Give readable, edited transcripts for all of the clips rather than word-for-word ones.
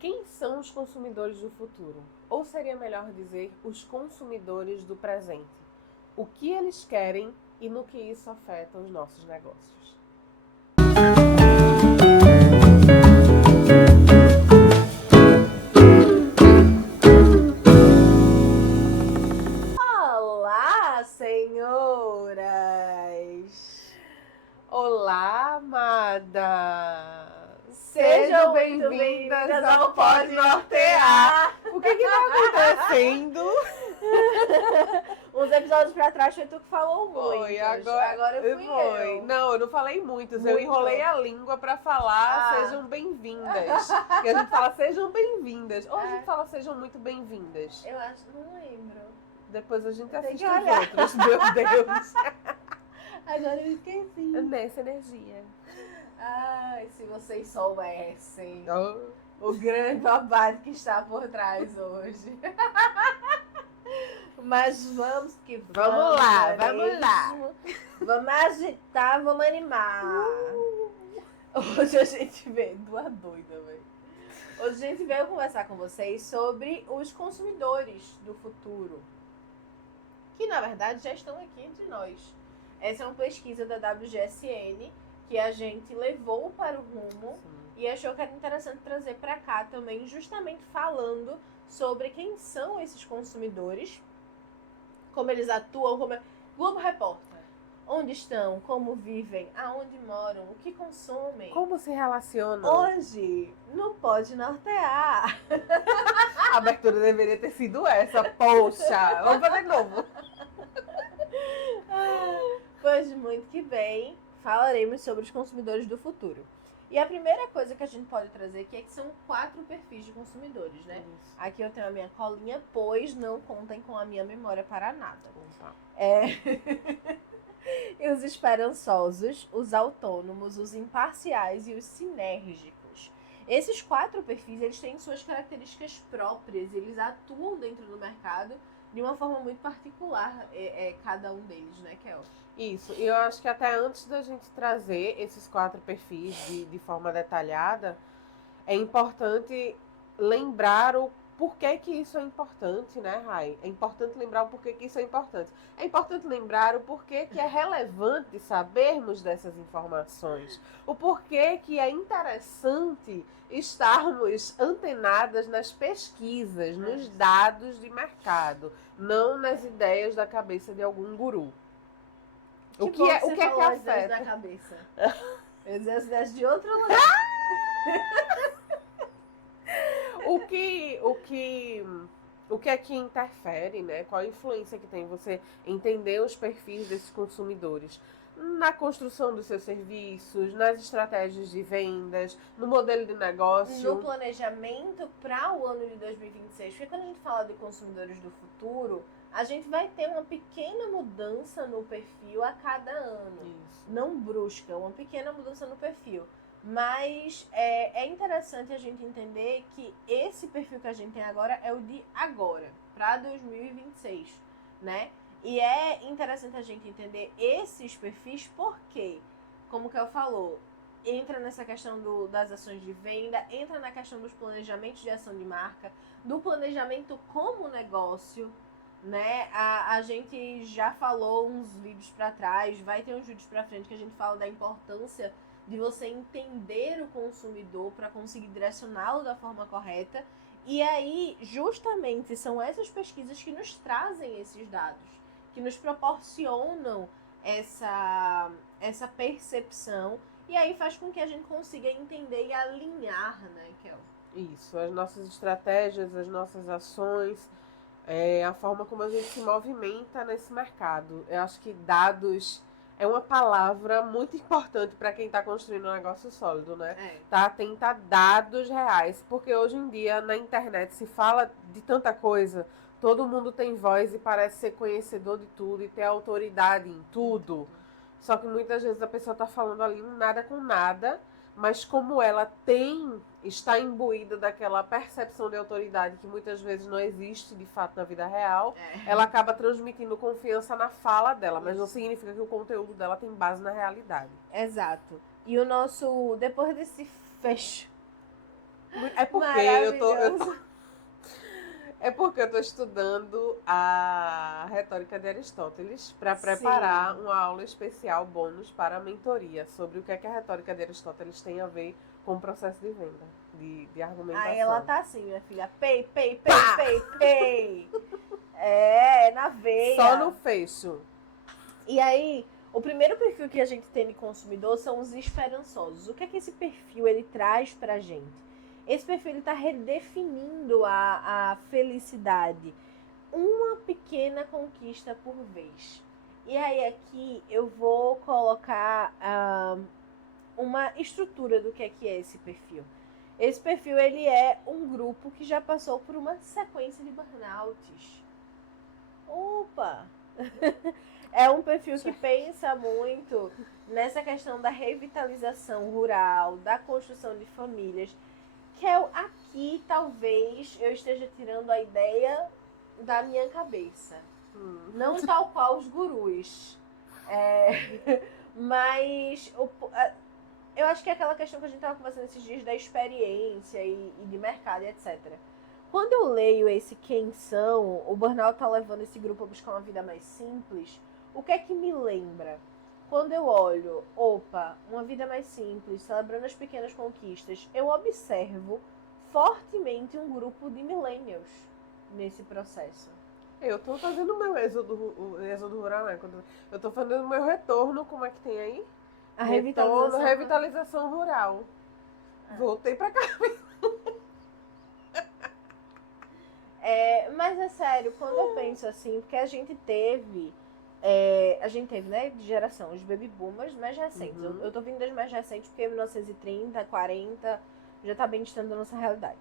Quem são os consumidores do futuro? Ou seria melhor dizer, os consumidores do presente? O que eles querem e no que isso afeta os nossos negócios? Olá, senhoras! Olá, amada! Sejam bem-vindas ao Pode Nortear! O que está acontecendo? Uns episódios pra trás foi tu que falou muito. Foi, agora fui eu. Não, eu não falei muitos. Eu Muito. enrolei a língua pra falar sejam bem-vindas. E a gente fala sejam bem-vindas. Ou a gente fala sejam muito bem-vindas. Eu acho, não lembro. Depois a gente Tem assiste que os olhar. outros, meu Deus. Agora eu esqueci. Nessa energia. Ai, se vocês soubessem Oh. o grande babado que está por trás hoje. Mas vamos que vamos. Vamos lá, né? vamos lá. Vamos agitar, vamos animar. Hoje a gente veio, duas doidas, velho. Hoje a gente veio conversar com vocês sobre os consumidores do futuro. Que na verdade já estão aqui entre nós. Essa é uma pesquisa da WGSN que a gente levou para o rumo e achou que era interessante trazer para cá também, justamente falando sobre quem são esses consumidores, como eles atuam, como Globo Repórter. Onde estão, como vivem, aonde moram, o que consomem. Como se relacionam? Hoje, não pode nortear. A abertura deveria ter sido essa, poxa. Vamos fazer de novo. Pois muito que bem, falaremos sobre os consumidores do futuro. E a primeira coisa que a gente pode trazer aqui é que são 4 perfis de consumidores, né? Isso. Aqui eu tenho a minha colinha, pois não contem com a minha memória para nada. Opa. E os esperançosos, os autônomos, os imparciais e os sinérgicos. Esses 4 perfis, eles têm suas características próprias, eles atuam dentro do mercado de uma forma muito particular, cada um deles, né, Kel? Isso, e eu acho que até antes da gente trazer esses 4 perfis de forma detalhada, é importante lembrar o porquê que isso é importante, né, Rai? É importante lembrar o porquê que isso é importante. É importante lembrar o porquê que é relevante sabermos dessas informações. O porquê que é interessante estarmos antenadas nas pesquisas, nos dados de mercado, não nas ideias da cabeça de algum guru. O que é que afeta? Da cabeça. Eu disse as ideias de outro lugar. O que é que interfere, né? Qual a influência que tem você entender os perfis desses consumidores na construção dos seus serviços, nas estratégias de vendas, no modelo de negócio, no planejamento para o ano de 2026. Porque quando a gente fala de consumidores do futuro, a gente vai ter uma pequena mudança no perfil a cada ano. Isso. Não brusca, uma pequena mudança no perfil. Mas é interessante a gente entender que esse perfil que a gente tem agora é o de agora, para 2026, né? E é interessante a gente entender esses perfis porque, como o Kel falou, entra nessa questão das ações de venda, entra na questão dos planejamentos de ação de marca, do planejamento como negócio, né? A gente já falou uns vídeos para trás, vai ter uns vídeos para frente que a gente fala da importância de você entender o consumidor para conseguir direcioná-lo da forma correta. E aí, justamente, são essas pesquisas que nos trazem esses dados, que nos proporcionam essa percepção, e aí faz com que a gente consiga entender e alinhar, né, Kel? Isso, as nossas estratégias, as nossas ações, a forma como a gente se movimenta nesse mercado. Eu acho que dados é uma palavra muito importante para quem está construindo um negócio sólido, né? Tá atento a dados reais, porque hoje em dia na internet se fala de tanta coisa, todo mundo tem voz e parece ser conhecedor de tudo e ter autoridade em tudo. Só que muitas vezes a pessoa está falando ali um nada com nada, mas como ela está imbuída daquela percepção de autoridade que muitas vezes não existe de fato na vida real, ela acaba transmitindo confiança na fala dela, mas não significa que o conteúdo dela tem base na realidade. Exato. E o nosso, depois desse fecho É porque eu tô, Maravilhoso. é porque eu estou estudando a retórica de Aristóteles para preparar Sim. uma aula especial bônus para a mentoria sobre o que é que a retórica de Aristóteles tem a ver com o processo de venda, de Aí ela argumentação. tá assim, minha filha. Pay, pay, pay, Pá! pay, pay. É na Só no veia. fecho. E aí, o primeiro perfil que a gente tem de consumidor são os esperançosos. O que é que esse perfil ele traz pra gente? Esse perfil está redefinindo a felicidade. Uma pequena conquista por vez. E aí aqui eu vou colocar uma estrutura do que é esse perfil. Esse perfil ele é um grupo que já passou por uma sequência de burnouts. Opa! É um perfil que pensa muito nessa questão da revitalização rural, da construção de famílias, que aqui talvez eu esteja tirando a ideia da minha cabeça. Não tal qual os gurus. Mas eu acho que é aquela questão que a gente estava conversando esses dias da experiência e de mercado e etc. Quando eu leio esse quem são, o burnout tá levando esse grupo a buscar uma vida mais simples, o que é que me lembra? Quando eu olho, opa, uma vida mais simples, celebrando as pequenas conquistas, eu observo fortemente um grupo de millennials nesse processo. Eu tô fazendo o meu êxodo rural, né? Eu tô fazendo o meu retorno, como é que tem aí? A Retorno, revitalização. revitalização rural. Voltei pra cá. Mas é sério, quando eu penso assim, porque a gente teve, né, de geração, os baby boomers mais recentes. Uhum. Eu tô vindo das mais recentes porque 1930, 40 já tá bem distante da nossa realidade.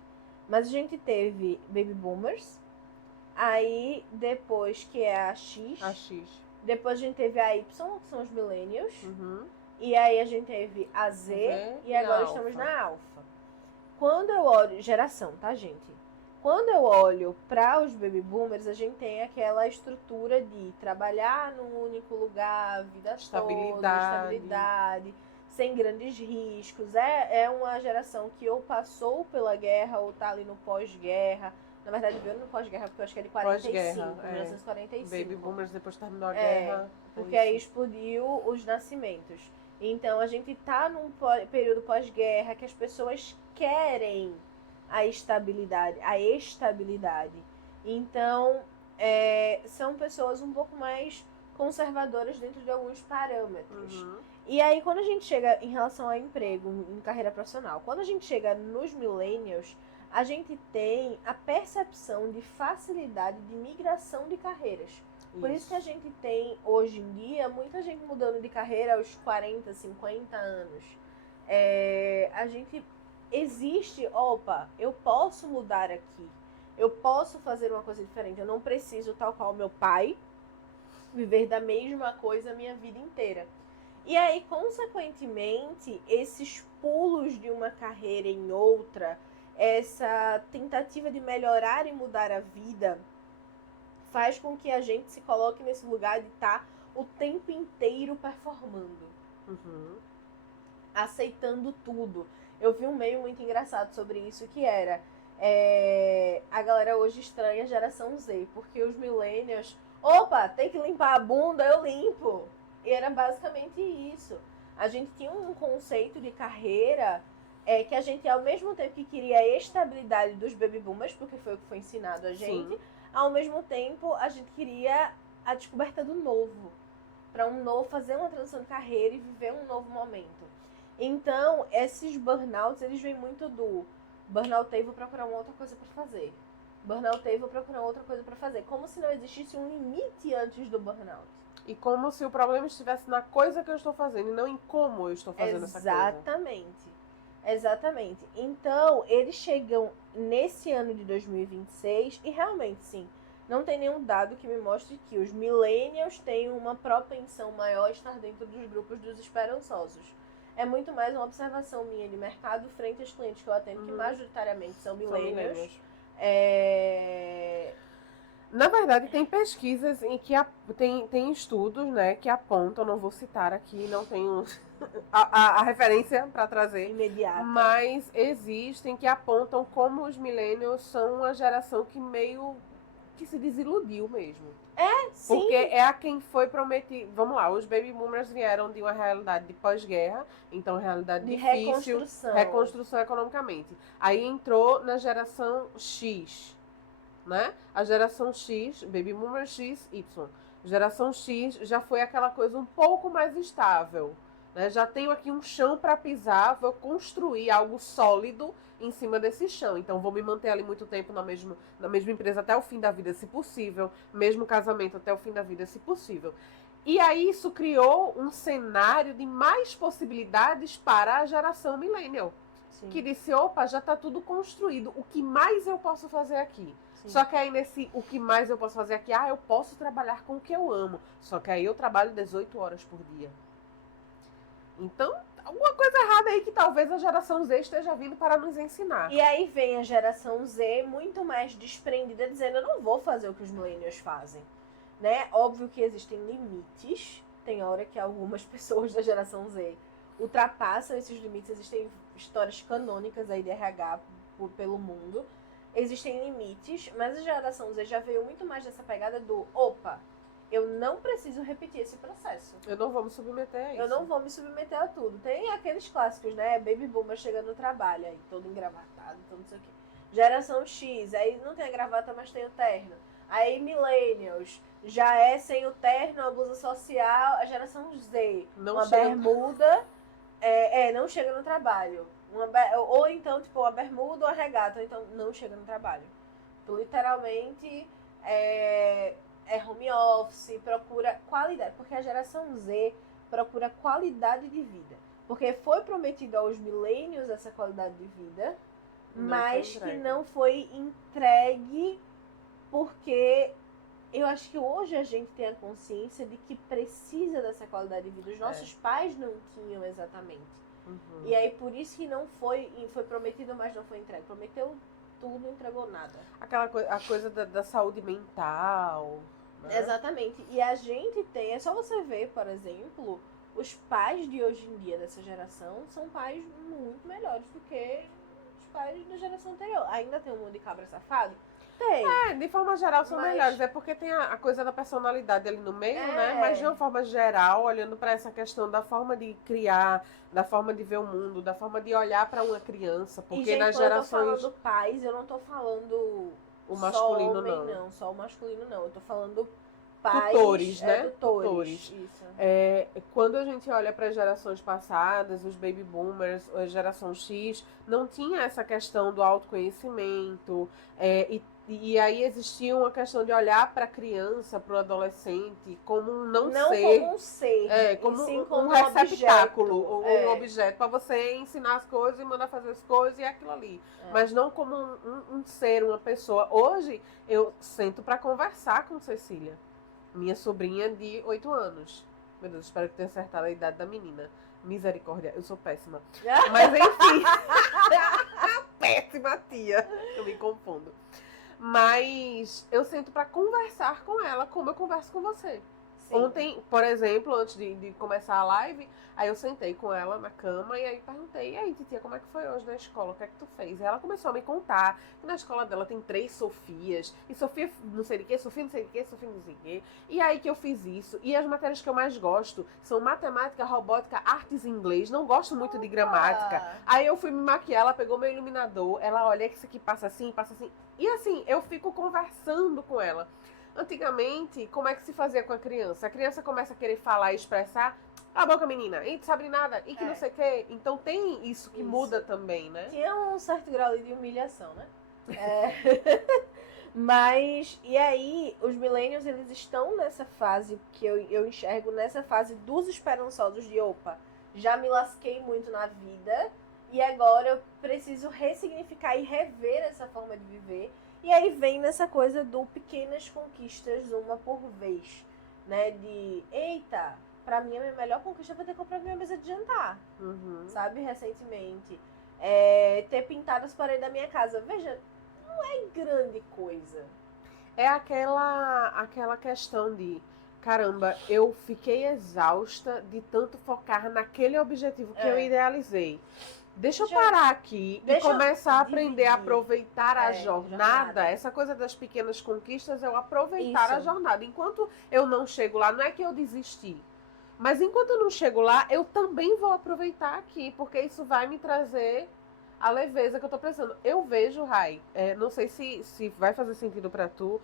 Mas a gente teve baby boomers, aí depois que é a X, A X. depois a gente teve a Y, que são os millennials, Uhum. e aí a gente teve a Z e agora estamos na alfa. Quando eu olho, geração, tá, gente? Quando eu olho para os baby boomers, a gente tem aquela estrutura de trabalhar num único lugar, vida toda, estabilidade, sem grandes riscos. É uma geração que ou passou pela guerra ou tá ali no pós-guerra. Na verdade, veio no pós-guerra porque eu acho que é de 45, 1945. Baby boomers depois terminou a guerra. Porque aí explodiu os nascimentos. Então a gente tá num período pós-guerra que as pessoas querem a estabilidade. Então, são pessoas um pouco mais conservadoras dentro de alguns parâmetros. Uhum. E aí, quando a gente chega em relação ao emprego, em carreira profissional, quando a gente chega nos millennials, a gente tem a percepção de facilidade de migração de carreiras. Por isso que a gente tem, hoje em dia, muita gente mudando de carreira aos 40, 50 anos. A gente existe, opa, eu posso mudar aqui. Eu posso fazer uma coisa diferente. Eu não preciso, tal qual meu pai, viver da mesma coisa a minha vida inteira. E aí, consequentemente, esses pulos de uma carreira em outra, essa tentativa de melhorar e mudar a vida, faz com que a gente se coloque nesse lugar de estar o tempo inteiro performando. Uhum. Aceitando tudo. Eu vi um meme muito engraçado sobre isso, que era a galera hoje estranha a geração Z, porque os millennials, opa, tem que limpar a bunda, eu limpo. E era basicamente isso. A gente tinha um conceito de carreira que a gente, ao mesmo tempo que queria a estabilidade dos baby boomers, porque foi o que foi ensinado a gente, sim, ao mesmo tempo a gente queria a descoberta do novo, para fazer uma transição de carreira e viver um novo momento. Então, esses burnouts, eles vêm muito do burnoutei, vou procurar uma outra coisa para fazer. Burnoutei, vou procurar outra coisa para fazer. Como se não existisse um limite antes do burnout. E como se o problema estivesse na coisa que eu estou fazendo e não em como eu estou fazendo essa coisa. Exatamente. Então, eles chegam nesse ano de 2026 e realmente, sim, não tem nenhum dado que me mostre que os millennials têm uma propensão maior a estar dentro dos grupos dos esperançosos. É muito mais uma observação minha de mercado frente aos clientes que eu atendo, que majoritariamente são millennials. Na verdade, tem pesquisas em que tem estudos, né, que apontam, não vou citar aqui, não tenho a referência para trazer, Imediata. mas existem que apontam como os millennials são uma geração que meio que se desiludiu mesmo. Sim. Porque é a quem foi prometido. Vamos lá, os baby boomers vieram de uma realidade de pós-guerra, então realidade De difícil, reconstrução economicamente. Aí entrou na geração X, né? A geração X, baby boomer X, Y. Geração X já foi aquela coisa um pouco mais estável, né? Já tenho aqui um chão para pisar, vou construir algo sólido em cima desse chão. Então vou me manter ali muito tempo na mesma empresa até o fim da vida, se possível, mesmo casamento até o fim da vida, se possível. E aí isso criou um cenário de mais possibilidades para a geração millennial. Sim. Que disse, opa, já está tudo construído, o que mais eu posso fazer aqui? Sim. Só que aí nesse o que mais eu posso fazer aqui, eu posso trabalhar com o que eu amo. Só que aí eu trabalho 18 horas por dia. Então, alguma coisa errada aí que talvez a geração Z esteja vindo para nos ensinar. E aí vem a geração Z muito mais desprendida, dizendo, eu não vou fazer o que os millennials fazem. Né? Óbvio que existem limites. Tem hora que algumas pessoas da geração Z ultrapassam esses limites. Existem histórias canônicas aí de RH pelo mundo. Existem limites, mas a geração Z já veio muito mais dessa pegada do opa, eu não preciso repetir esse processo. Eu não vou me submeter a isso. Eu não vou me submeter a tudo. Tem aqueles clássicos, né? Baby boomer chegando no trabalho, aí todo engravatado, todo não sei o quê. Geração X, aí não tem a gravata, mas tem o terno. Aí millennials, já é sem o terno, a blusa social. A geração Z, não uma bermuda, não chega no trabalho. Ou então, tipo, uma bermuda ou uma regata, ou então não chega no trabalho. Literalmente, é home office, procura qualidade, porque a geração Z procura qualidade de vida. Porque foi prometido aos millennials essa qualidade de vida, mas que não foi entregue, porque eu acho que hoje a gente tem a consciência de que precisa dessa qualidade de vida. Os nossos pais não tinham exatamente. Uhum. E aí por isso que não foi prometido, mas não foi entregue. Prometeu tudo, não entregou nada. A coisa da saúde mental. Né? Exatamente. E a gente tem, é só você ver, por exemplo, os pais de hoje em dia dessa geração são pais muito melhores do que os pais da geração anterior. Ainda tem um mundo de cabra safado? Tem. De forma geral são melhores. É porque tem a coisa da personalidade ali no meio, né? Mas de uma forma geral, olhando para essa questão da forma de criar, da forma de ver o mundo, da forma de olhar para uma criança. Porque gente, nas gerações. Eu tô falando pais, eu não tô falando o masculino, só homem, não. Só o masculino, não. Eu tô falando pais, tutores, né? Tutores. Isso. Quando a gente olha para as gerações passadas, os baby boomers, a geração X, não tinha essa questão do autoconhecimento, e aí existia uma questão de olhar para a criança, para o adolescente, como um não ser. Como um ser. Como como um receptáculo, ou um objeto, para você ensinar as coisas e mandar fazer as coisas e aquilo ali. Mas não como um ser, uma pessoa. Hoje, eu sento para conversar com Cecília, minha sobrinha de 8 anos. Meu Deus, espero que tenha acertado a idade da menina. Misericórdia, eu sou péssima. Mas enfim. Péssima tia. Eu me confundo. Mas eu sento pra conversar com ela como eu converso com você. Sim. Ontem, por exemplo, antes de começar a live, aí eu sentei com ela na cama e aí perguntei, e aí, titia, como é que foi hoje na escola? O que é que tu fez? E ela começou a me contar que na escola dela tem 3 Sofias, e Sofia não sei de quê, Sofia não sei de quê, Sofia não sei de quê. E aí que eu fiz isso. E as matérias que eu mais gosto são matemática, robótica, artes e inglês. Não gosto muito de gramática. Aí eu fui me maquiar, ela pegou meu iluminador, ela olha que isso aqui passa assim, passa assim. E assim, eu fico conversando com ela. Antigamente, como é que se fazia com a criança? A criança começa a querer falar e expressar. Cala a boca, menina, e tu sabe nada, e que não sei o quê. Então tem isso que muda também, né? Tinha um certo grau de humilhação, né? Mas, e aí, os millennials, eles estão nessa fase que eu enxergo, nessa fase dos esperançosos de, opa, já me lasquei muito na vida, e agora eu preciso ressignificar e rever essa forma de viver. E aí vem nessa coisa do pequenas conquistas uma por vez, né? De, eita, pra mim a minha melhor conquista foi ter comprado minha mesa de jantar, sabe? Recentemente. Ter pintado as paredes da minha casa. Veja, não é grande coisa. É aquela questão de, caramba, eu fiquei exausta de tanto focar naquele objetivo que eu idealizei. Deixa eu parar aqui e começar a aprender a aproveitar a jornada. Essa coisa das pequenas conquistas é o aproveitar a jornada. Enquanto eu não chego lá, não é que eu desisti. Mas enquanto eu não chego lá, eu também vou aproveitar aqui, porque isso vai me trazer a leveza que eu tô precisando. Eu vejo, Rai, não sei se vai fazer sentido pra tu,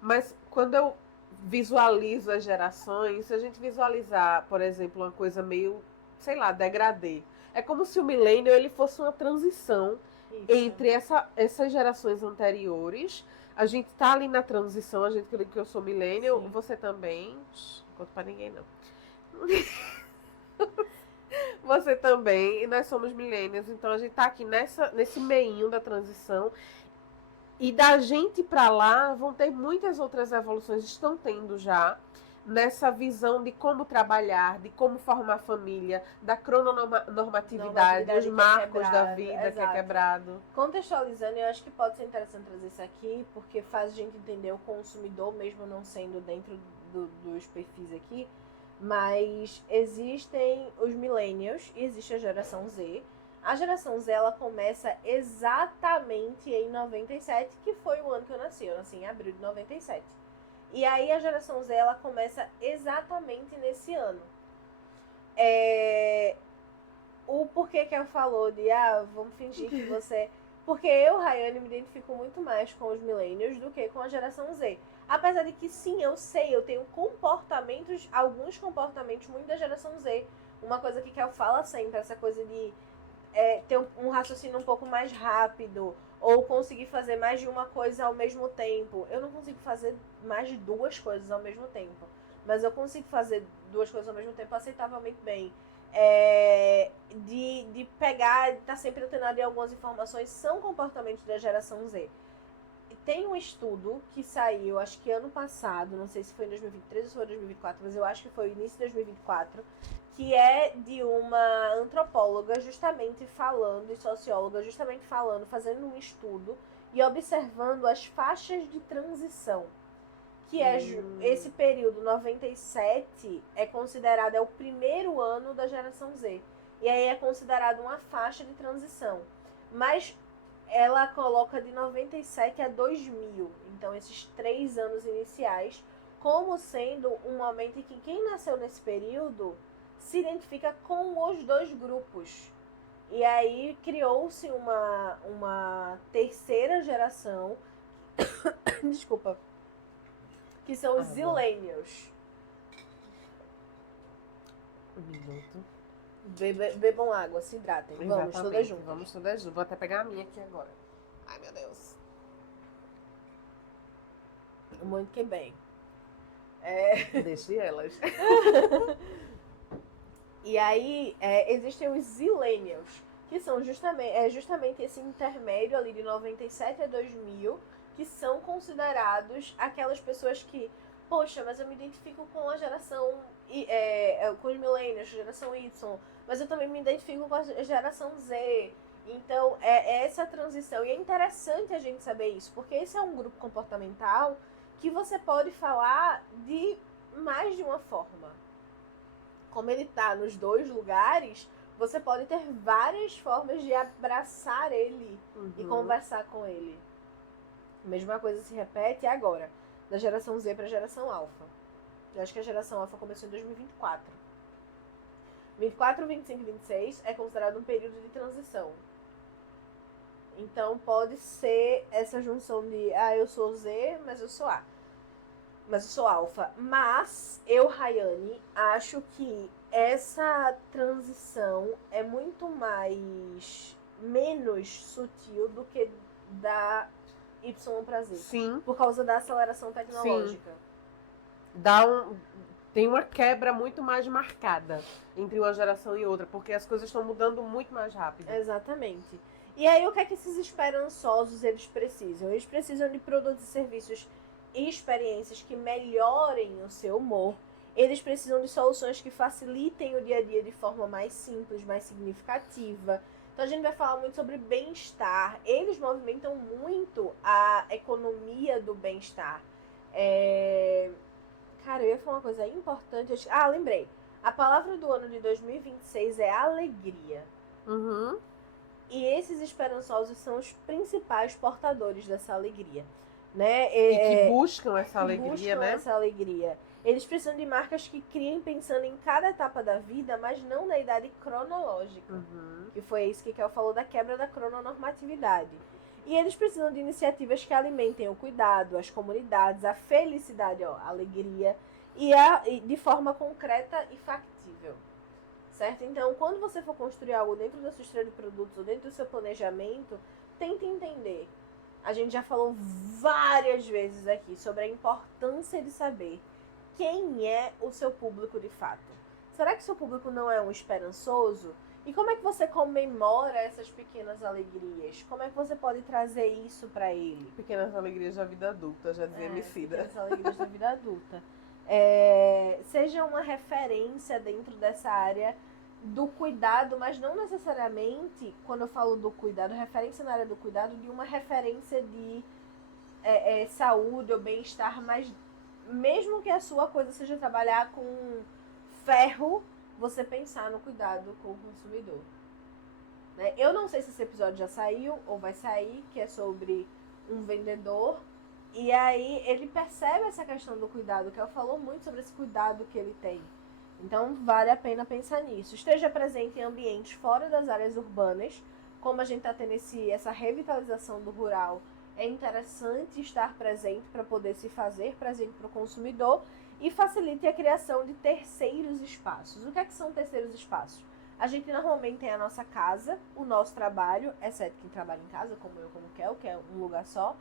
mas quando eu visualizo as gerações, se a gente visualizar, por exemplo, uma coisa meio, sei lá, degradê, é como se o milênio ele fosse uma transição entre essas gerações anteriores. A gente tá ali na transição, a gente que eu sou milênio, você também. Não conto pra ninguém, não. Você também, e nós somos milênios, então a gente tá aqui nesse meinho da transição. E da gente pra lá vão ter muitas outras evoluções, estão tendo já, nessa visão de como trabalhar, de como formar família, da crononormatividade, os marcos da vida que é quebrado. Contextualizando, eu acho que pode ser interessante trazer isso aqui, porque faz a gente entender o consumidor, mesmo não sendo dentro dos perfis aqui, mas existem os millennials e existe a geração Z. A geração Z, ela começa exatamente em 97, que foi o ano que eu nasci. Eu nasci em abril de 97. E aí a geração Z, ela começa exatamente nesse ano. O porquê que eu falou de, vamos fingir que você... Porque eu, Rayane, me identifico muito mais com os millennials do que com a geração Z. Apesar de que, sim, eu sei, eu tenho alguns comportamentos muito da geração Z. Uma coisa que eu falo sempre, essa coisa de ter um raciocínio um pouco mais rápido, ou conseguir fazer mais de uma coisa ao mesmo tempo. Eu não consigo fazer mais de duas coisas ao mesmo tempo, mas eu consigo fazer duas coisas ao mesmo tempo aceitavelmente bem. De pegar, de estar sempre antenado em algumas informações, são comportamentos da geração Z. Tem um estudo que saiu, acho que ano passado, não sei se foi em 2023 ou se foi em 2024, mas eu acho que foi início de 2024, que é de uma antropóloga justamente falando, e socióloga justamente falando, fazendo um estudo e observando as faixas de transição. Que é esse período 97 é considerado, é o primeiro ano da geração Z. E aí é considerado uma faixa de transição. Mas ela coloca de 97 a 2000. Então esses 3 anos iniciais como sendo um momento em que quem nasceu nesse período se identifica com os dois grupos. E aí criou-se uma terceira geração desculpa, que são os zillennials. Um minuto. Bebam água, se hidratem. Vamos todas juntas. Vamos todas juntas. Vou até pegar a minha aqui agora. Ai, meu Deus. Muito que bem. Deixe elas. E aí, existem os zillennials, que são justamente esse intermédio ali de 97 a 2000, que são considerados aquelas pessoas que, poxa, mas eu me identifico com a geração, com os millennials, geração Y, mas eu também me identifico com a geração Z. Então, é essa transição. E é interessante a gente saber isso, porque esse é um grupo comportamental que você pode falar de mais de uma forma. Como ele está nos dois lugares, você pode ter várias formas de abraçar ele e conversar com ele. A mesma coisa se repete agora, da geração Z para a geração Alpha. Eu acho que a geração Alpha começou em 2024. 24, 25 e 26 é considerado um período de transição. Então pode ser essa junção de eu sou Z, mas eu sou A. Mas eu sou alfa. Mas eu, Rayane, acho que essa transição é muito menos sutil do que da Y para Z. Sim. Por causa da aceleração tecnológica. Sim. Tem uma quebra muito mais marcada entre uma geração e outra, porque as coisas estão mudando muito mais rápido. Exatamente. E aí, o que é que esses esperançosos eles precisam? Eles precisam de produtos e serviços e experiências que melhorem o seu humor. Eles precisam de soluções que facilitem o dia a dia de forma mais simples, mais significativa. Então a gente vai falar muito sobre bem-estar. Eles movimentam muito a economia do bem-estar. Cara, eu ia falar uma coisa importante. Lembrei. A palavra do ano de 2026 é alegria. Uhum. E esses esperançosos são os principais portadores dessa alegria, né? E que buscam essa alegria, buscam né? essa alegria. Eles precisam de marcas que criem pensando em cada etapa da vida, mas não na idade cronológica. Uhum. Que foi isso que Kel falou da quebra da crononormatividade. E eles precisam de iniciativas que alimentem o cuidado, as comunidades, a felicidade, a alegria, e de forma concreta e factível. Certo? Então, quando você for construir algo dentro da sua estrela de produtos ou dentro do seu planejamento, tente entender. A gente já falou várias vezes aqui sobre a importância de saber quem é o seu público de fato. Será que seu público não é um esperançoso? E como é que você comemora essas pequenas alegrias? Como é que você pode trazer isso para ele? Pequenas alegrias da vida adulta, já dizia Emicida. Pequenas alegrias da vida adulta. Seja uma referência dentro dessa área do cuidado, mas não necessariamente, quando eu falo do cuidado, referência na área do cuidado, de uma referência de saúde ou bem-estar, mas mesmo que a sua coisa seja trabalhar com ferro, você pensar no cuidado com o consumidor. Né? Eu não sei se esse episódio já saiu ou vai sair, que é sobre um vendedor, e aí ele percebe essa questão do cuidado, que ela falou muito sobre esse cuidado que ele tem. Então vale a pena pensar nisso. Esteja presente em ambientes fora das áreas urbanas, como a gente está tendo essa revitalização do rural, é interessante estar presente para poder se fazer presente para o consumidor e facilite a criação de terceiros espaços. O que é que são terceiros espaços? A gente normalmente tem a nossa casa, o nosso trabalho, exceto quem trabalha em casa, como eu, como Kel, que é um lugar só.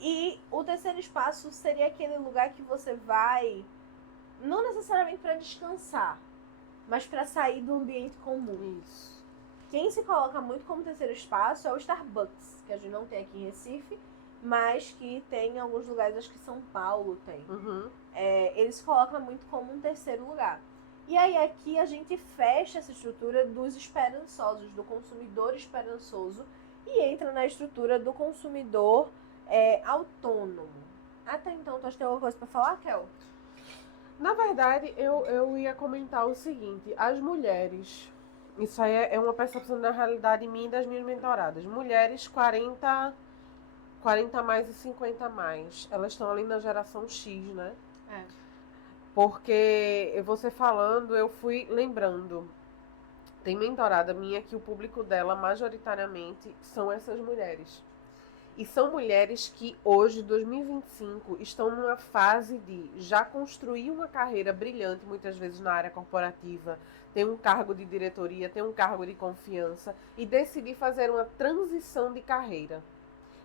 E o terceiro espaço seria aquele lugar que você vai, não necessariamente para descansar, mas para sair do ambiente comum. Isso. Quem se coloca muito como terceiro espaço é o Starbucks, que a gente não tem aqui em Recife, mas que tem em alguns lugares, acho que São Paulo tem. Uhum. Eles se colocam muito como um terceiro lugar. E aí aqui a gente fecha essa estrutura dos esperançosos, do consumidor esperançoso, e entra na estrutura do consumidor autônomo. Até então, tu acha que tem alguma coisa para falar, Kel? Na verdade, eu ia comentar o seguinte, as mulheres, isso aí é uma percepção da realidade minha e das minhas mentoradas, mulheres 40 mais e 50 mais, elas estão ali na geração X, né? Porque você falando, eu fui lembrando, tem mentorada minha que o público dela, majoritariamente, são essas mulheres. E são mulheres que hoje, 2025, estão numa fase de já construir uma carreira brilhante, muitas vezes na área corporativa, tem um cargo de diretoria, tem um cargo de confiança, e decidir fazer uma transição de carreira.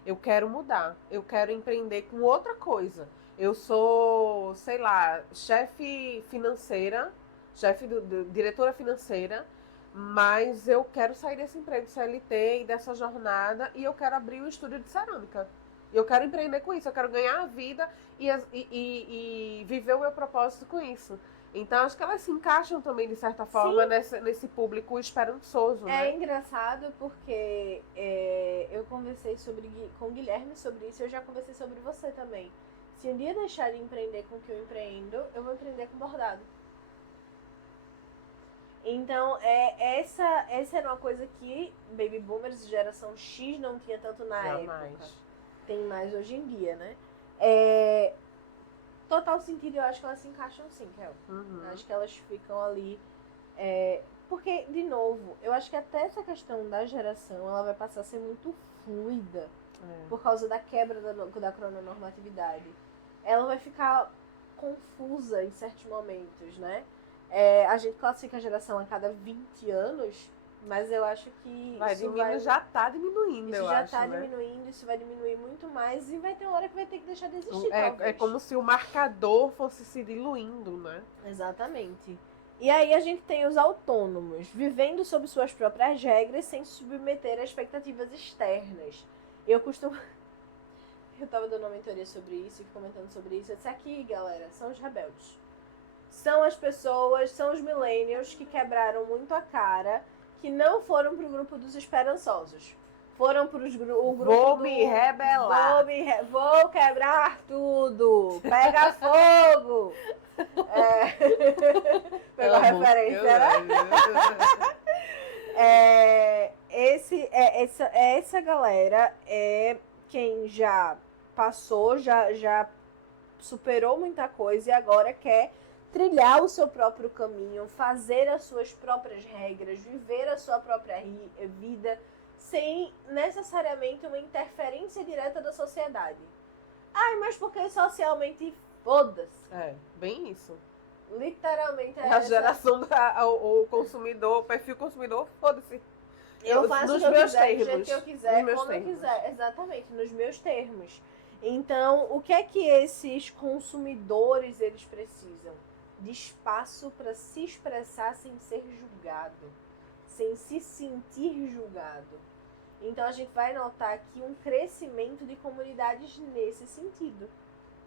Eu quero mudar, eu quero empreender com outra coisa. Eu sou, sei lá, chefe financeira, diretora financeira, mas eu quero sair desse emprego CLT e dessa jornada e eu quero abrir um estúdio de cerâmica. Eu quero empreender com isso, eu quero ganhar a vida e viver o meu propósito com isso. Então, acho que elas se encaixam também, de certa forma, nesse público esperançoso, né? É engraçado porque eu conversei com o Guilherme sobre isso e eu já conversei sobre você também. Se um dia deixar de empreender com o que eu empreendo, eu vou empreender com bordado. Então, essa era uma coisa que Baby Boomers, geração X, não tinha tanto na época. Tem mais hoje em dia, né? Total sentido, eu acho que elas se encaixam sim, Kel. Uhum. Acho que elas ficam ali. Porque, de novo, eu acho que até essa questão da geração, ela vai passar a ser muito fluida. Por causa da quebra da crononormatividade. Ela vai ficar confusa em certos momentos, né? A gente classifica a geração a cada 20 anos, mas eu acho que já tá diminuindo, isso já tá diminuindo, isso vai diminuir muito mais e vai ter uma hora que vai ter que deixar de existir, talvez. É como se o marcador fosse se diluindo, né? Exatamente. E aí a gente tem os autônomos, vivendo sob suas próprias regras sem se submeter a expectativas externas. Eu tava dando uma mentoria sobre isso e comentando sobre isso. Eu disse aqui, galera, são os rebeldes. São as pessoas, são os millennials que quebraram muito a cara, que não foram pro grupo dos esperançosos. Foram pro grupo Vou me rebelar. Vou quebrar tudo. tudo! Pega fogo! Pegou a referência, né? Essa galera é quem já passou, já superou muita coisa e agora quer trilhar o seu próprio caminho, fazer as suas próprias regras, viver a sua própria vida, sem necessariamente uma interferência direta da sociedade. Ai, mas porque socialmente foda-se. Bem isso. Literalmente a geração o consumidor, o perfil consumidor, foda-se. Eu faço o que eu quiser, do jeito que eu quiser, quando eu termos. quiser. Exatamente, nos meus termos. Então, o que é que esses consumidores eles precisam? De espaço para se expressar sem ser julgado, sem se sentir julgado. Então a gente vai notar aqui um crescimento de comunidades nesse sentido.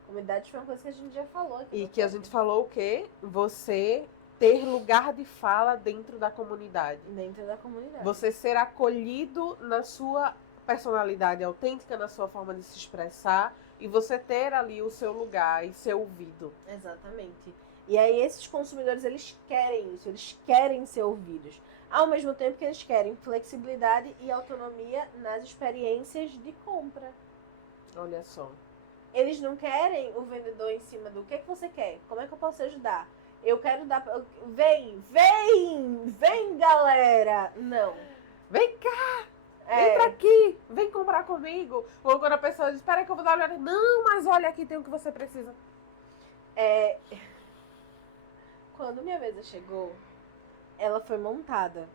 Comunidades foi uma coisa que a gente já falou aqui. E que a gente falou o quê? Você ter lugar de fala dentro da comunidade. Dentro da comunidade. Você ser acolhido na sua personalidade autêntica, na sua forma de se expressar, e você ter ali o seu lugar e ser ouvido. Exatamente. E aí esses consumidores, eles querem isso, eles querem ser ouvidos. Ao mesmo tempo que eles querem flexibilidade e autonomia nas experiências de compra. Olha só. Eles não querem o vendedor em cima do que você quer, como é que eu posso ajudar? Eu quero dar... Vem galera! Não. Vem cá! Vem pra aqui! Vem comprar comigo! Ou quando a pessoa diz, espera que eu vou dar uma olhada. Não, mas olha aqui, tem o que você precisa. Quando minha mesa chegou, ela foi montada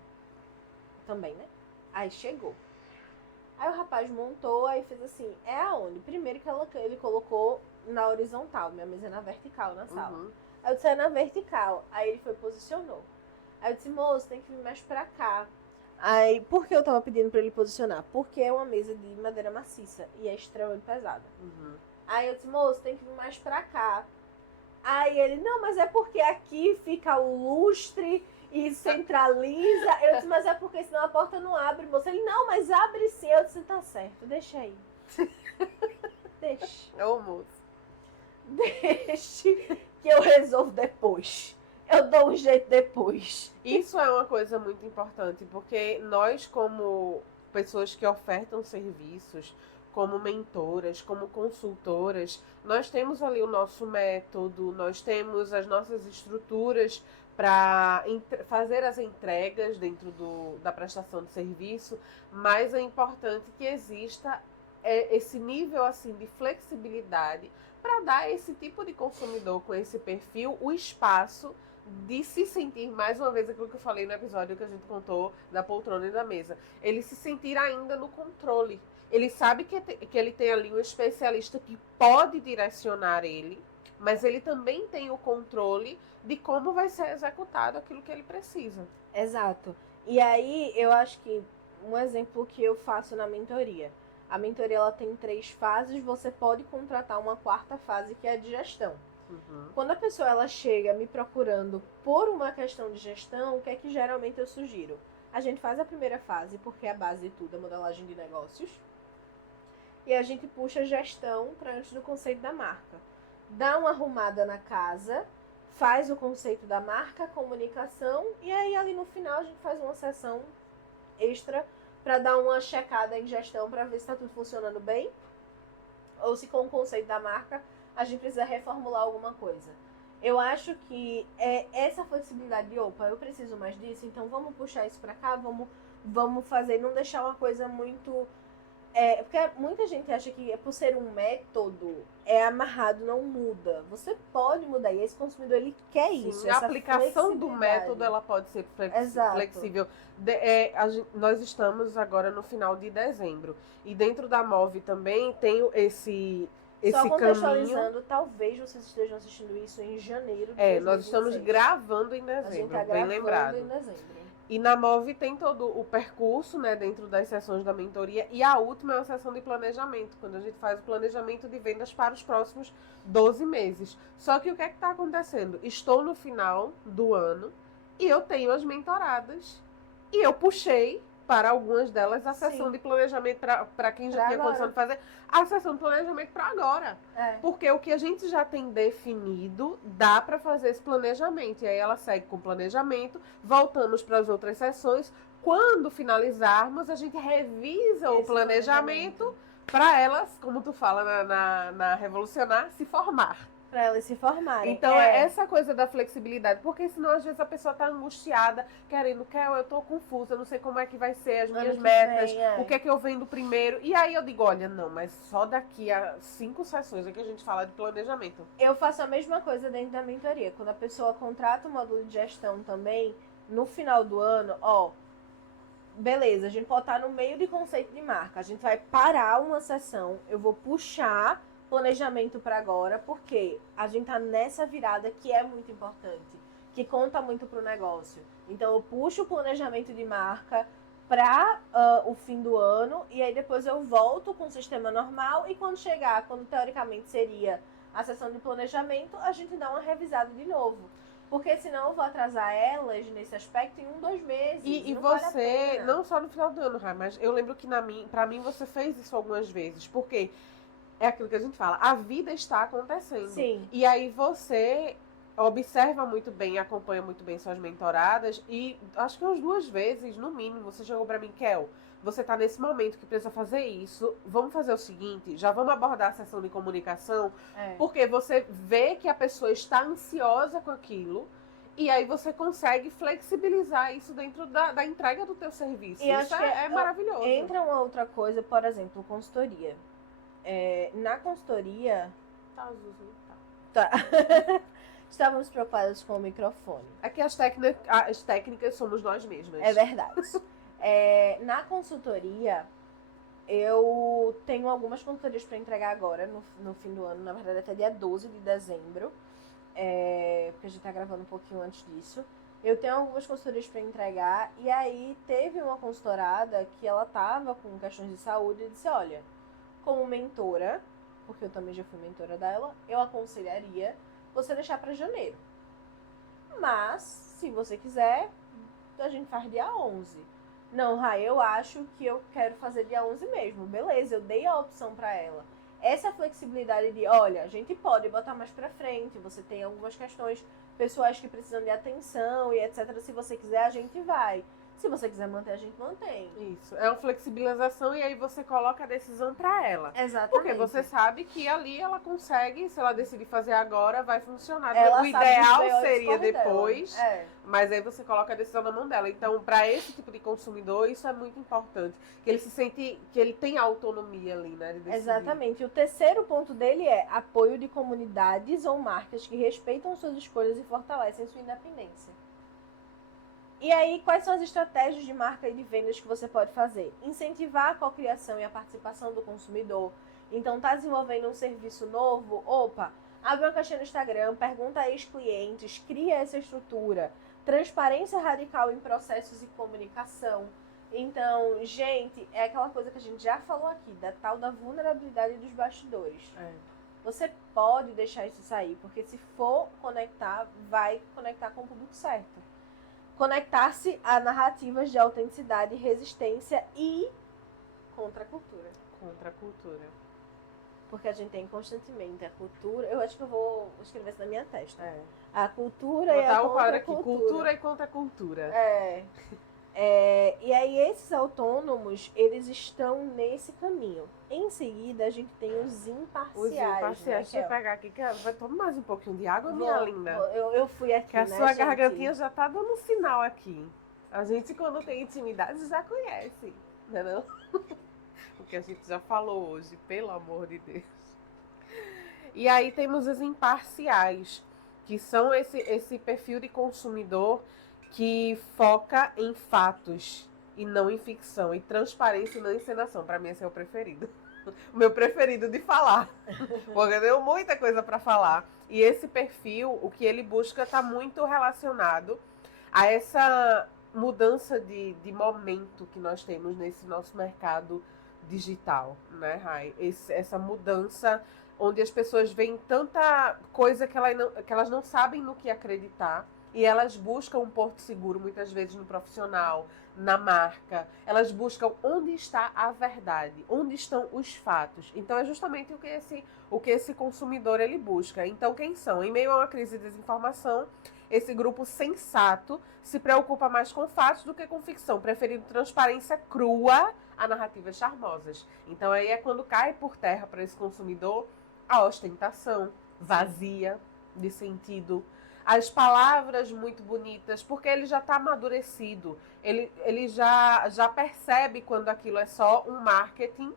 também, né? Aí chegou. Aí o rapaz montou, aí fez assim, é aonde? Primeiro que ele colocou na horizontal, minha mesa é na vertical na sala. Uhum. Aí eu disse, é na vertical. Aí ele foi e posicionou. Aí eu disse, moço, tem que vir mais pra cá. Aí, por que eu tava pedindo pra ele posicionar? Porque é uma mesa de madeira maciça e é extremamente pesada. Uhum. Aí eu disse, moço, tem que vir mais pra cá. Aí ele, não, mas é porque aqui fica o lustre e centraliza. Eu disse, mas é porque senão a porta não abre, moço. Ele, não, mas abre sim. Eu disse, tá certo, deixa aí. Deixa. Ô, moço. Deixe que eu resolvo depois. Eu dou um jeito depois. Isso é uma coisa muito importante, porque nós, como pessoas que ofertam serviços, como mentoras, como consultoras, nós temos ali o nosso método, nós temos as nossas estruturas para fazer as entregas dentro da prestação de serviço, mas é importante que exista esse nível assim de flexibilidade para dar a esse tipo de consumidor com esse perfil o espaço de se sentir, mais uma vez, aquilo que eu falei no episódio que a gente contou da poltrona e da mesa, ele se sentir ainda no controle. Ele sabe que ele tem ali um especialista que pode direcionar ele, mas ele também tem o controle de como vai ser executado aquilo que ele precisa. Exato. E aí, eu acho que um exemplo que eu faço na mentoria. A mentoria ela tem 3 fases, você pode contratar uma 4ª fase, que é a de gestão. Uhum. Quando a pessoa ela chega me procurando por uma questão de gestão, o que é que geralmente eu sugiro? A gente faz a primeira fase, porque é a base de tudo, a modelagem de negócios. E a gente puxa a gestão para antes do conceito da marca. Dá uma arrumada na casa, faz o conceito da marca, comunicação, e aí ali no final a gente faz uma sessão extra para dar uma checada em gestão para ver se está tudo funcionando bem, ou se com o conceito da marca a gente precisa reformular alguma coisa. Eu acho que é essa flexibilidade de, opa, eu preciso mais disso, então vamos puxar isso para cá, vamos fazer, não deixar uma coisa muito... porque muita gente acha que por ser um método, é amarrado, não muda. Você pode mudar, e esse consumidor, ele quer isso. Sim, a aplicação do método, ela pode ser flexível. Nós estamos agora no final de dezembro. E dentro da MOV também tem esse Só contextualizando, caminho. talvez vocês estejam assistindo isso em janeiro de 2026. Nós estamos gravando em dezembro, a gente tá bem lembrado. em dezembro. E na MOV tem todo o percurso, né, dentro das sessões da mentoria. E a última é uma sessão de planejamento, quando a gente faz o planejamento de vendas para os próximos 12 meses. Só que o que é que está acontecendo? Estou no final do ano e eu tenho as mentoradas. E eu puxei para algumas delas, a sessão Sim. de planejamento para quem já Pra tinha agora. condição de fazer, a sessão de planejamento para agora. É. Porque o que a gente já tem definido, dá para fazer esse planejamento. E aí ela segue com o planejamento, voltamos para as outras sessões. Quando finalizarmos, a gente revisa o Esse planejamento para elas, como tu fala na Revolucionar, se formar. Pra elas se formarem. Então, é essa coisa da flexibilidade, porque senão às vezes a pessoa tá angustiada, querendo, eu tô confusa, eu não sei como é que vai ser as minhas metas, o que é que eu vendo primeiro. E aí eu digo, olha, não, mas só daqui a 5 sessões é que a gente fala de planejamento. Eu faço a mesma coisa dentro da mentoria. Quando a pessoa contrata o módulo de gestão também, no final do ano, beleza, a gente pode estar no meio de conceito de marca. A gente vai parar uma sessão, eu vou puxar planejamento para agora, porque a gente tá nessa virada que é muito importante, que conta muito pro negócio. Então eu puxo o planejamento de marca para o fim do ano, e aí depois eu volto com o sistema normal, e quando chegar, quando teoricamente seria a sessão de planejamento, a gente dá uma revisada de novo. Porque senão eu vou atrasar elas nesse aspecto em 2 meses. E não você, vale a pena. não só no final do ano, Rai, mas eu lembro que pra mim você fez isso algumas vezes, porque é aquilo que a gente fala, a vida está acontecendo. Sim. E aí você observa muito bem, acompanha muito bem suas mentoradas, e acho que umas 2 vezes, no mínimo, você chegou pra mim, Kel, você tá nesse momento que precisa fazer isso, vamos fazer o seguinte, já vamos abordar a sessão de comunicação, porque você vê que a pessoa está ansiosa com aquilo, e aí você consegue flexibilizar isso dentro da entrega do teu serviço. E isso acho é maravilhoso. Entra uma outra coisa, por exemplo, consultoria. Na consultoria... Tá, azulzinho, Tá. Estávamos preocupados com o microfone. Aqui as técnicas somos nós mesmas. É verdade. Na consultoria, eu tenho algumas consultorias para entregar agora, no fim do ano, na verdade até dia 12 de dezembro, porque a gente tá gravando um pouquinho antes disso. Eu tenho algumas consultorias para entregar, e aí teve uma consultorada que ela tava com questões de saúde e disse, olha, como mentora, porque eu também já fui mentora dela, eu aconselharia você deixar para janeiro. Mas, se você quiser, a gente faz dia 11. Não, Rai, eu acho que eu quero fazer dia 11 mesmo. Beleza, eu dei a opção para ela. Essa flexibilidade de, olha, a gente pode botar mais para frente, você tem algumas questões pessoais que precisam de atenção e etc. Se você quiser, a gente vai. Se você quiser manter, a gente mantém. Isso, é uma flexibilização e aí você coloca a decisão pra ela. Exatamente. Porque você sabe que ali ela consegue, se ela decidir fazer agora, vai funcionar. Ela O ideal sabe seria dela. depois, mas aí você coloca a decisão na mão dela. Então, pra esse tipo de consumidor, isso é muito importante. Que ele se sente, que ele tem autonomia ali, né? De decidir. Exatamente. O terceiro ponto dele é apoio de comunidades ou marcas que respeitam suas escolhas e fortalecem sua independência. E aí, quais são as estratégias de marca e de vendas que você pode fazer? Incentivar a cocriação e a participação do consumidor. Então, tá desenvolvendo um serviço novo? Opa, abre uma caixinha no Instagram, pergunta a ex-clientes, cria essa estrutura. Transparência radical em processos e comunicação. Então, gente, é aquela coisa que a gente já falou aqui, da tal da vulnerabilidade dos bastidores. Você pode deixar isso sair, porque se for conectar, vai conectar com o público certo. Conectar-se a narrativas de autenticidade, resistência e contracultura. Contracultura. Porque a gente tem constantemente a cultura. Eu acho que eu vou escrever isso na minha testa. A cultura e a contracultura. Cultura e contracultura. E aí esses autônomos, eles estão nesse caminho. Em seguida, a gente tem os imparciais. Os imparciais. Né, Deixa eu pegar aqui, vai tomar mais um pouquinho de água, minha linda. Eu fui aqui, que a sua gargantinha já tá dando um sinal aqui. A gente, quando tem intimidade, já conhece, não é não? Porque a gente já falou hoje, pelo amor de Deus. E aí temos os imparciais, que são esse perfil de consumidor que foca em fatos e não em ficção, e transparência e não encenação. Para mim esse é o preferido. O meu preferido de falar. Porque eu tenho muita coisa para falar. E esse perfil, o que ele busca está muito relacionado a essa mudança de momento que nós temos nesse nosso mercado digital, né, Rai? Essa mudança onde as pessoas veem tanta coisa que elas não sabem no que acreditar. E elas buscam um porto seguro, muitas vezes, no profissional, na marca. Elas buscam onde está a verdade, onde estão os fatos. Então, é justamente o que esse consumidor ele busca. Então, quem são? Em meio a uma crise de desinformação, esse grupo sensato se preocupa mais com fatos do que com ficção, preferindo transparência crua a narrativas charmosas. Então, aí é quando cai por terra para esse consumidor a ostentação vazia de sentido, as palavras muito bonitas, porque ele já está amadurecido, ele já percebe quando aquilo é só um marketing,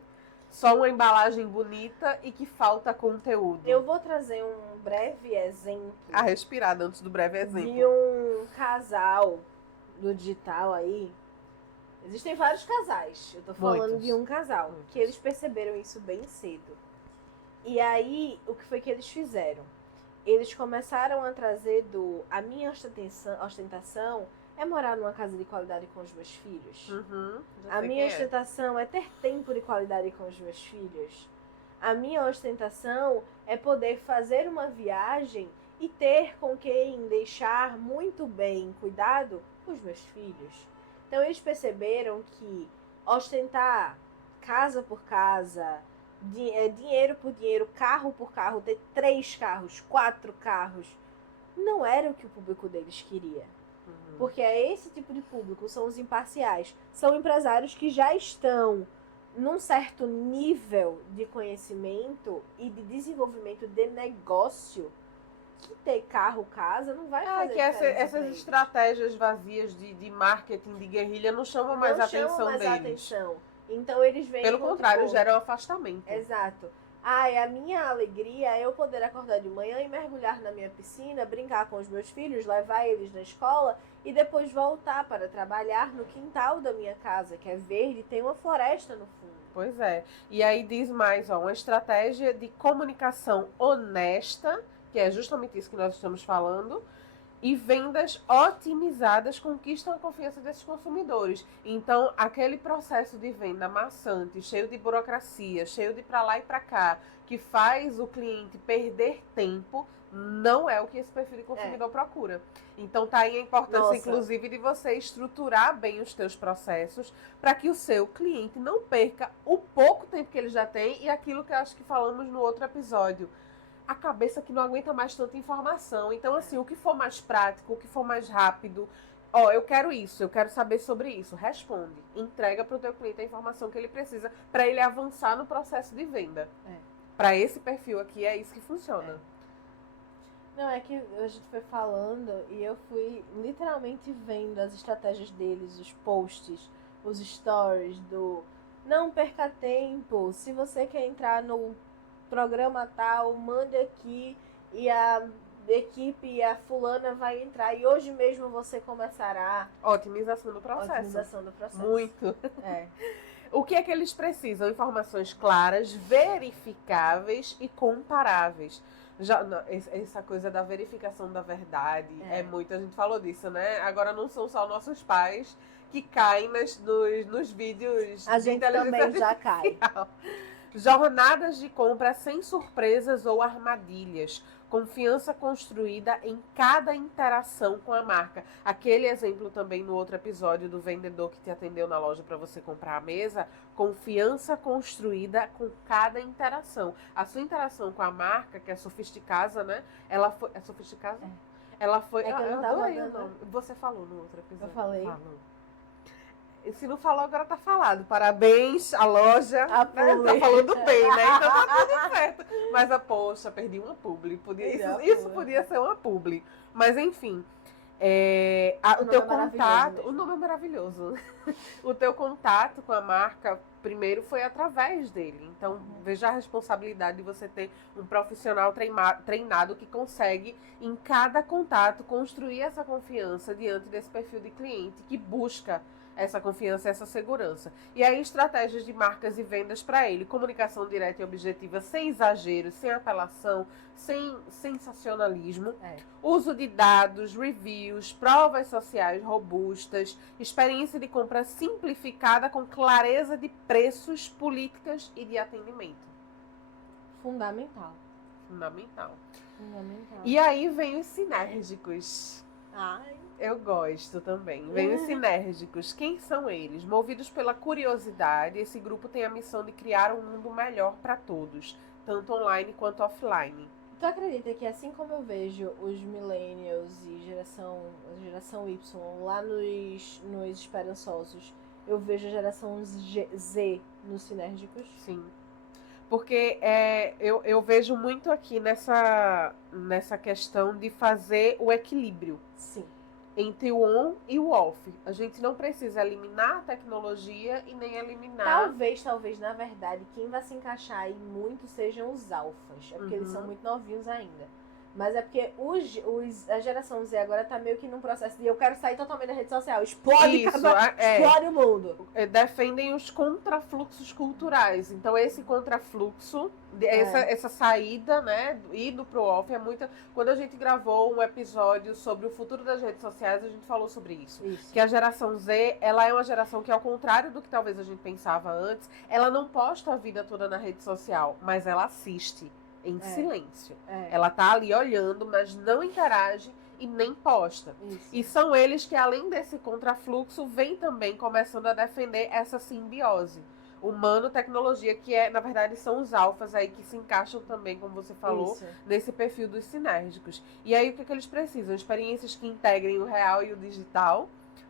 só uma embalagem bonita e que falta conteúdo. Eu vou trazer um breve exemplo. A respirada antes do breve exemplo. De um casal do digital aí. Existem vários casais. Eu tô falando Muitos. de um casal. Muitos. Que eles perceberam isso bem cedo. E aí, o que foi que eles fizeram? Eles começaram a trazer a minha ostentação é morar numa casa de qualidade com os meus filhos. A minha ostentação é ter tempo de qualidade com os meus filhos. A minha ostentação é poder fazer uma viagem e ter com quem deixar muito bem cuidado os meus filhos. Então eles perceberam que ostentar casa por casa, dinheiro por dinheiro, carro por carro, ter 3 carros, 4 carros, não era o que o público deles queria. Porque é esse tipo de público, são os imparciais. São empresários que já estão num certo nível de conhecimento e de desenvolvimento de negócio que ter carro, casa, não vai fazer que essas estratégias vazias de marketing, de guerrilha, não chamam mais a atenção deles. Então eles vêm... Pelo contrário, geram afastamento. Exato. A minha alegria é eu poder acordar de manhã e mergulhar na minha piscina, brincar com os meus filhos, levar eles na escola e depois voltar para trabalhar no quintal da minha casa, que é verde e tem uma floresta no fundo. Pois é. E aí diz mais, uma estratégia de comunicação honesta, que é justamente isso que nós estamos falando, e vendas otimizadas conquistam a confiança desses consumidores. Então, aquele processo de venda maçante, cheio de burocracia, cheio de pra lá e pra cá, que faz o cliente perder tempo, não é o que esse perfil de consumidor procura. Então, tá aí a importância, inclusive, de você estruturar bem os teus processos para que o seu cliente não perca o pouco tempo que ele já tem e aquilo que eu acho que falamos no outro episódio. A cabeça que não aguenta mais tanta informação. Então, assim, o que for mais prático, o que for mais rápido, eu quero isso, eu quero saber sobre isso. Responde. Entrega para o teu cliente a informação que ele precisa para ele avançar no processo de venda. Para esse perfil aqui, é isso que funciona. Não, é que a gente foi falando e eu fui literalmente vendo as estratégias deles, os posts, os stories do não perca tempo, se você quer entrar no programa tal, mande aqui e a equipe e a fulana vai entrar e hoje mesmo você começará. Otimização do processo. Otimização do processo. Muito. O que é que eles precisam? Informações claras, verificáveis e comparáveis. Já, não, essa coisa da verificação da verdade é muito, a gente falou disso, né? Agora não são só nossos pais que caem nos vídeos a gente também já cai. Jornadas de compra sem surpresas ou armadilhas. Confiança construída em cada interação com a marca. Aquele exemplo também no outro episódio do vendedor que te atendeu na loja para você comprar a mesa. Confiança construída com cada interação. A sua interação com a marca, que é sofisticada, né? Ela foi... É sofisticada? Ela foi... É que eu não tava dando. Você falou no outro episódio. Eu falei. Falou. Se não falou, agora tá falado. Parabéns à loja. Tá falando bem, né? Então tá tudo certo. Mas, poxa, perdi uma publi. Isso podia ser uma publi. Mas, enfim. O teu contato... O nome é maravilhoso. O teu contato com a marca, primeiro, foi através dele. Então, veja a responsabilidade de você ter um profissional treinado que consegue, em cada contato, construir essa confiança diante desse perfil de cliente que busca essa confiança, essa segurança. E aí, estratégias de marcas e vendas para ele. Comunicação direta e objetiva, sem exagero, sem apelação, sem sensacionalismo. Uso de dados, reviews, provas sociais robustas, experiência de compra simplificada com clareza de preços, políticas e de atendimento. Fundamental. E aí vem os sinérgicos. Ai. Eu gosto também. Vem os sinérgicos. Quem são eles? Movidos pela curiosidade, esse grupo tem a missão de criar um mundo melhor para todos, tanto online quanto offline. Tu acredita que assim como eu vejo os millennials e geração Y lá nos esperançosos, eu vejo a geração Z nos sinérgicos? Sim. Porque eu vejo muito aqui nessa questão de fazer o equilíbrio. Sim. Entre o on e o off. A gente não precisa eliminar a tecnologia e nem eliminar... Talvez, na verdade, quem vai se encaixar aí muito sejam os alfas. É porque eles são muito novinhos ainda. Mas é porque a geração Z agora tá meio que num processo de eu quero sair totalmente da rede social. Explode o mundo. Defendem os contrafluxos culturais. Então, esse contrafluxo, essa saída, né, indo pro off, é muita... Quando a gente gravou um episódio sobre o futuro das redes sociais, a gente falou sobre isso. Que a geração Z, ela é uma geração que, ao contrário do que talvez a gente pensava antes, ela não posta a vida toda na rede social, mas ela assiste. Em silêncio. Ela tá ali olhando, mas não interage e nem posta. Isso. E são eles que, além desse contrafluxo, vêm também começando a defender essa simbiose humano-tecnologia, que na verdade, são os alfas aí que se encaixam também, como você falou, nesse perfil dos sinérgicos. E aí, o que eles precisam? Experiências que integrem o real e o digital,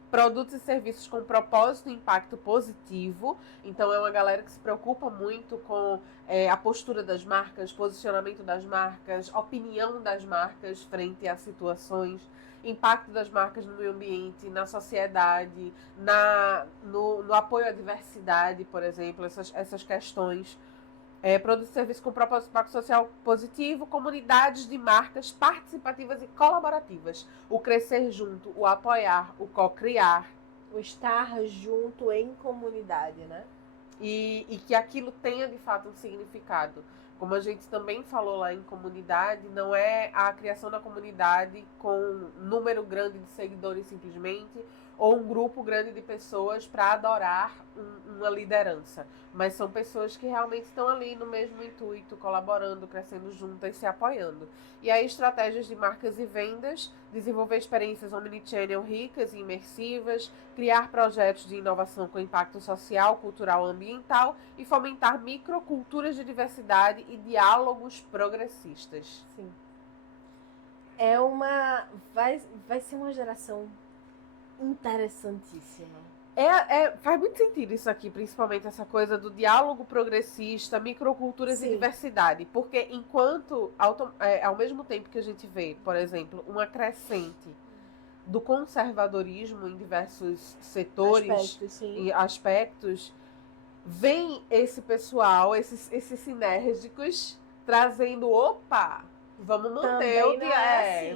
produtos e serviços com propósito e impacto positivo. Então, é uma galera que se preocupa muito com a postura das marcas, posicionamento das marcas, opinião das marcas frente a situações, impacto das marcas no meio ambiente, na sociedade, no apoio à diversidade, por exemplo, essas questões. Produtos e serviços com propósito de impacto social positivo, comunidades de marcas participativas e colaborativas. O crescer junto, o apoiar, o co-criar. O estar junto em comunidade, né? E que aquilo tenha de fato um significado. Como a gente também falou lá em comunidade, não é a criação da comunidade com um número grande de seguidores simplesmente, ou um grupo grande de pessoas para adorar uma liderança. Mas são pessoas que realmente estão ali no mesmo intuito, colaborando, crescendo juntas, se apoiando. E aí, estratégias de marcas e vendas, desenvolver experiências omnichannel ricas e imersivas, criar projetos de inovação com impacto social, cultural e ambiental e fomentar microculturas de diversidade e diálogos progressistas. Sim. Vai ser uma geração interessantíssima. Faz muito sentido isso aqui, principalmente essa coisa do diálogo progressista, microculturas e diversidade. Porque enquanto, ao mesmo tempo que a gente vê, por exemplo, uma crescente do conservadorismo em diversos setores e aspectos, vem esse pessoal, esses sinérgicos, trazendo, vamos manter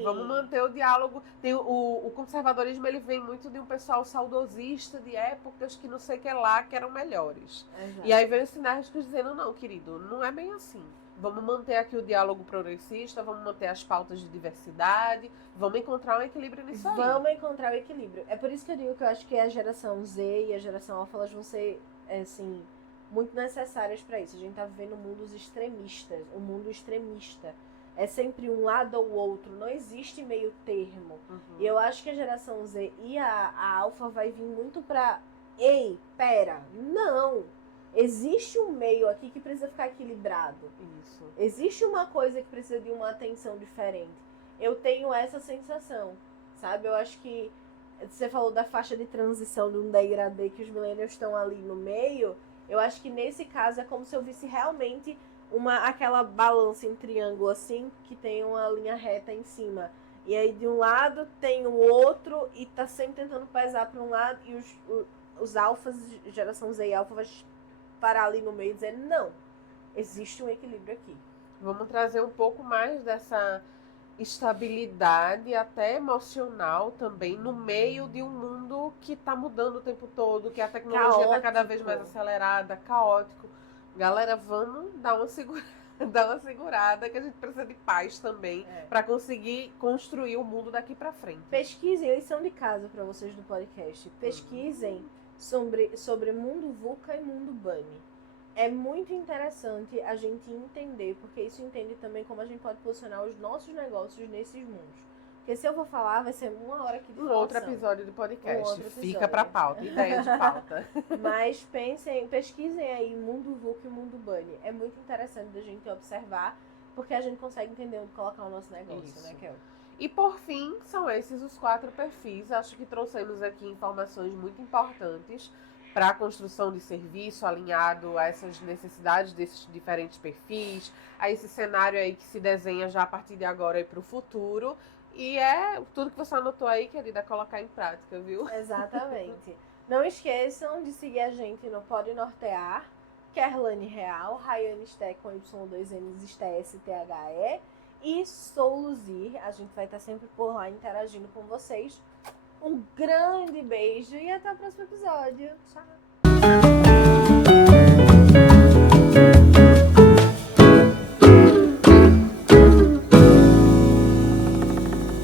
vamos manter o diálogo. Tem o conservadorismo, ele vem muito de um pessoal saudosista de épocas que não sei o que lá, que eram melhores. Exato. E aí vem os sinérgicos dizendo, não, querido, não é bem assim. Vamos manter aqui o diálogo progressista, vamos manter as pautas de diversidade, vamos encontrar um equilíbrio nisso aí. Vamos encontrar o equilíbrio. É por isso que eu digo que eu acho que a geração Z e a geração Alpha, elas vão ser, assim, muito necessárias para isso. A gente tá vivendo mundos extremistas, um mundo extremista. É sempre um lado ou outro, não existe meio termo. E eu acho que a geração Z e a Alpha vai vir muito pra... Ei, pera, não! Existe um meio aqui que precisa ficar equilibrado. Isso. Existe uma coisa que precisa de uma atenção diferente. Eu tenho essa sensação, sabe? Eu acho que você falou da faixa de transição de um degradê que os millennials estão ali no meio. Eu acho que nesse caso é como se eu visse realmente aquela balança em triângulo assim, que tem uma linha reta em cima. E aí de um lado tem o outro e tá sempre tentando pesar para um lado, e os alfas, geração Z e alfa, vai parar ali no meio e dizer, não, existe um equilíbrio aqui. Vamos trazer um pouco mais dessa estabilidade, até emocional também, no meio de um mundo que tá mudando o tempo todo, que a tecnologia tá cada vez mais acelerada, caótico. Galera, vamos dar uma segurada, que a gente precisa de paz também, para conseguir construir o mundo daqui para frente. Pesquisem, lição de casa para vocês do podcast. Pesquisem sobre mundo VUCA e mundo BANI. É muito interessante a gente entender, porque isso entende também como a gente pode posicionar os nossos negócios nesses mundos. Porque se eu for falar, vai ser 1 hora aqui de Um outro falação. episódio de podcast. outro episódio. Fica pra pauta. Ideia de pauta. Mas pesquisem aí Mundo VUCA e Mundo Bunny. É muito interessante da gente observar, porque a gente consegue entender onde colocar o nosso negócio, Isso. né, Kel? E por fim, são esses os 4 perfis. Acho que trouxemos aqui informações muito importantes para a construção de serviço alinhado a essas necessidades desses diferentes perfis, a esse cenário aí que se desenha já a partir de agora e para o futuro. E é tudo que você anotou aí, querida, colocar em prática, viu? Exatamente. Não esqueçam de seguir a gente no Pode Nortear, Kerlane Real, Rayane Ste com Y2Ns STE e Sou Luzir. A gente vai estar sempre por lá interagindo com vocês. Um grande beijo e até o próximo episódio. Tchau!